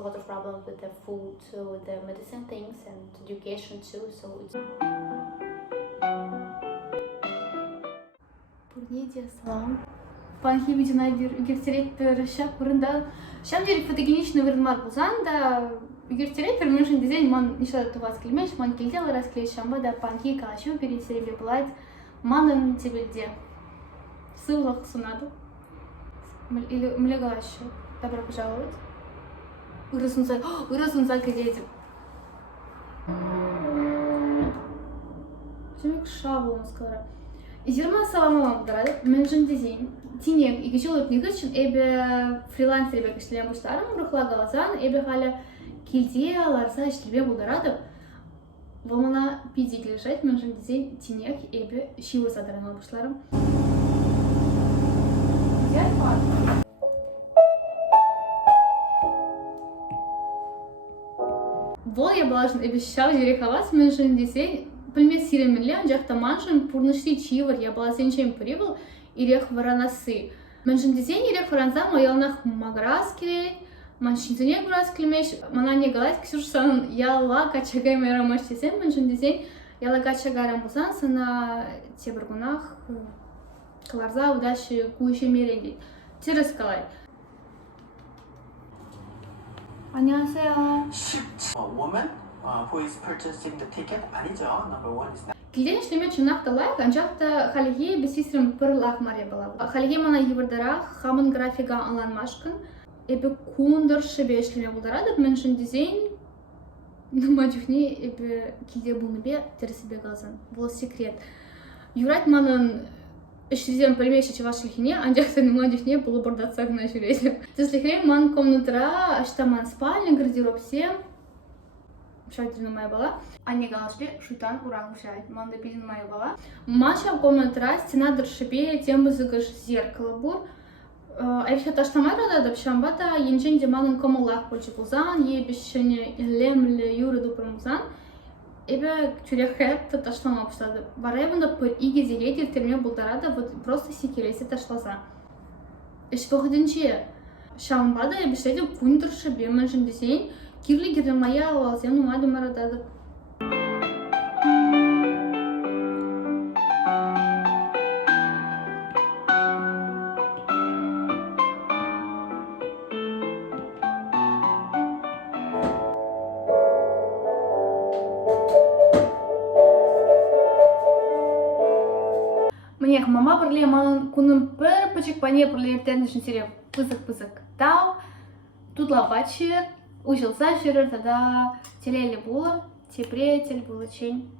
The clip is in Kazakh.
a lot of problems with the food, with the medicine things and education too. So it's Пурнеде салам. Панхи видена бир үгертерет берешап бурында. Шам жери фотогеничный вырынмар булсан да үгертерет бир мышын дизайн ман нишада тугас келмеш, ман келдел раз келеш шамба да панхи кашу пересеребе булайт. Манын тебелде. Ссылок сунады. Или млегашу. Добро пожаловать. Ырысунса келедим. Шемик шабуын скоро. Изерма саламалам дырады. Мен жын дезейн. Тинек, игі жыл өтнегі үшін эбе фрилансер бек іштілен бұштарым, рухла қаласан, эбе халі келде аларса іштілбе бұлдарады. Болмана пиди келешет, мен жын дезейн тинек, эбе шивыр садаран бұштарым. Бол я балашын эбе шау жерек хавас, мен жын дезейн, пілмес сиремеле, жақта маншын пурнышти чивыр, я баласен чем прибыл, ирех варанасы. Мен жын дезейн ирех варанзам, аялнах маграс керет, маншинзуне гурас келмеш, мана не галайт ксюш санын яла качагай мэрамаш десем, мен жын дезейн яла качагарам бузан, сана тебіргунах каларза удачи куйше мерен дейт. Терес калай. 안녕하세요. Woman who is purchasing the ticket 아니죠. Number one is that. Келден ішлеме чынақта лайк, анжақта халиге бесисрім пір лақ маре бала. Халиге мана евірдара хамын графига аланмашкын, эбі кундыр шыбе ішлеме бұлдарады, мен жын дезейн, нумадюхне эбі келде бұны бе терсібе қалзан. Бұл секрет. Юрат манын ішлезем пілмеші чевашлихіне, анжақта нумадюхне бұлы бұрдатсағына жүреді. Теслихрем ман комнатыра, аштаман спальня, гардероб сем, шайтырны моя бала. Анне галашпе шутан уран ушайт. Манда пидин моя бала. Маша в комнатыра, стена дыршипе, тем бызыгыш зеркало бур. Айфша таштамай рададып шамбата, енжен деманын комылах больше булзан, ебешшене лемле юры дупрымзан. Эбе чурехет таштама пуштады. Барайбында пыр иге зелетер терме булдарада, вот просто секелесе ташлаза. Эш вахыдынче шамбада эбешледе кундыршы бемен жындесейн, кирли гирден моя алазем нумады марадады. Мне мама бірле манын кунын бір пычык пане бірле ертендішін сереп пызык-пызык тау, тутла бачыр, ужылса жүрір, тада телелі болыр, тепре тел болы чейн.